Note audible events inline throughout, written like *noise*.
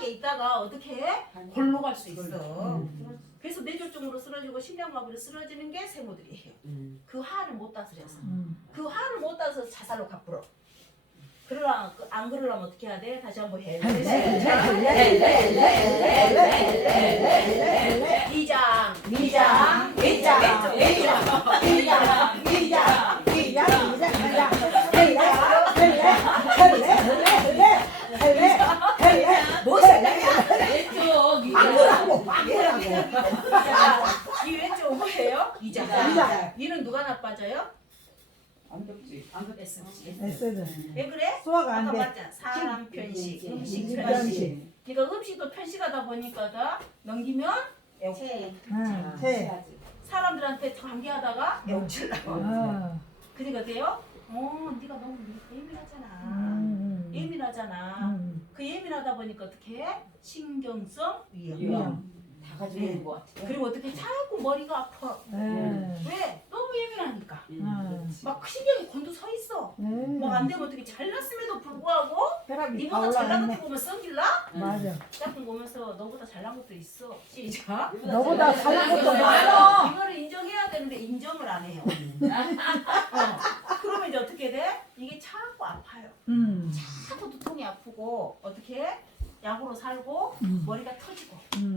편하게 있다가 어떻게 해? 골로 갈 수 있어. 음. 그래서 뇌졸중으로 쓰러지고 심장마비로 쓰러지는 게 세모들이에요. 음. 그 화를 못 다스려서. 음. 그 화를 못 다스려서 자살로 갚으러. 그러라 그- 안 그러려면 어떻게 해야 돼? 다시 한번 해. 미장. 미장. 이는 누가 나빠져요? 안 덥지 안 덥겠어 왜 그래? 소화가 안 아까 돼. 사람 편식, 음식 편식. 편식. 그러니까 음식도 편식하다 보니까 다 넘기면. 응, 체. 사람들한테 관계하다가 애옥질 나고. 어. 그러니까 돼요? 어, 네가 너무 예민하잖아. 음. 예민하잖아. 음. 그 예민하다 보니까 어떻게 해? 신경성 위험. 위험. 다 가지고 있는 것 같아 그리고 어떻게 자꾸 머리가 아파. 네. 왜? 너무 예민하니까. 음. 막 신경이 곤두 서 있어. 네. 막안 되면 어떻게 잘났음에도 불구하고 혈압이 다 니보다 잘난 것도 올라갔네. 보면 썩일라? 맞아. 짝꿍 보면서 너보다 잘난 것도 있어. 시작. 너보다 잘난 것도 많아. 이거를 인정해야 되는데 인정을 안 해요. *laughs* 어. 그러면 이제 어떻게 돼? 이게 자꾸 아파요. 음. 자꾸 두통이 아프고 어떻게 해? 약으로 살고 음. 머리가 터지고. 음.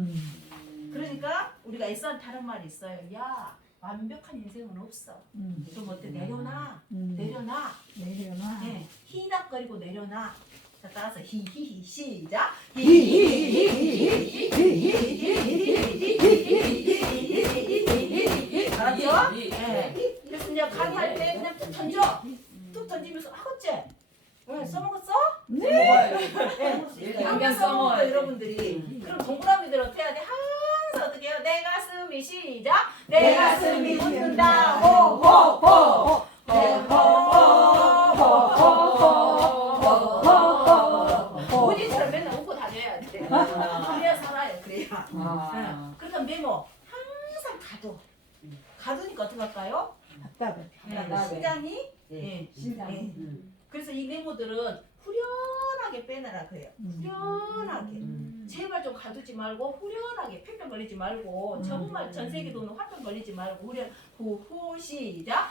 그러니까 우리가 애써한테 하는 말이 있어요. 야 완벽한 인생은 없어. 음. 좀 어때 내려놔. 음. 내려놔. 내려놔. 네. 희낙거리고 내려놔. 자 따라서 히히히 시작. 알았죠? 네. 그래서 이제 간할 때 그냥 툭 던져. 툭 던지면서 하겠지? 응, 써먹었어? 네. 당장 써먹었어 써먹어야지. 여러분들이. 그럼 동그라미들 어떻게 해야 돼? 항상 어떻게 해요? 내 가슴이 시작. 내 가슴이 웃는다. 호호호. 호호호. 우지처럼 맨날 웃고 다녀야 돼. 그래야 살아요. 그래야. 아. 그러니까 메모 항상 가둬. 가두니까 어떻게 할까요? 답답해. 네, 답답해. 신장이 네. 예. 신장 예. 음. 그래서 이 메모들은 후 련하게 빼내라 그래요. 음. 후련하게. 음. 제발 좀 가두지 말고 후련하게 폐병 걸리지 말고 음. 저분만 전 세계 돈은 화병 걸리지 말고 후련 후후 시작?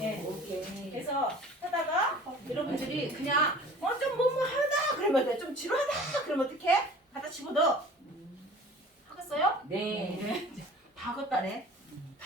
예. 그래서 하다가 여러분들이 그냥 어좀 뭐뭐 하다 그러면 돼. 좀 지루하다 그러면 어떻게? bem.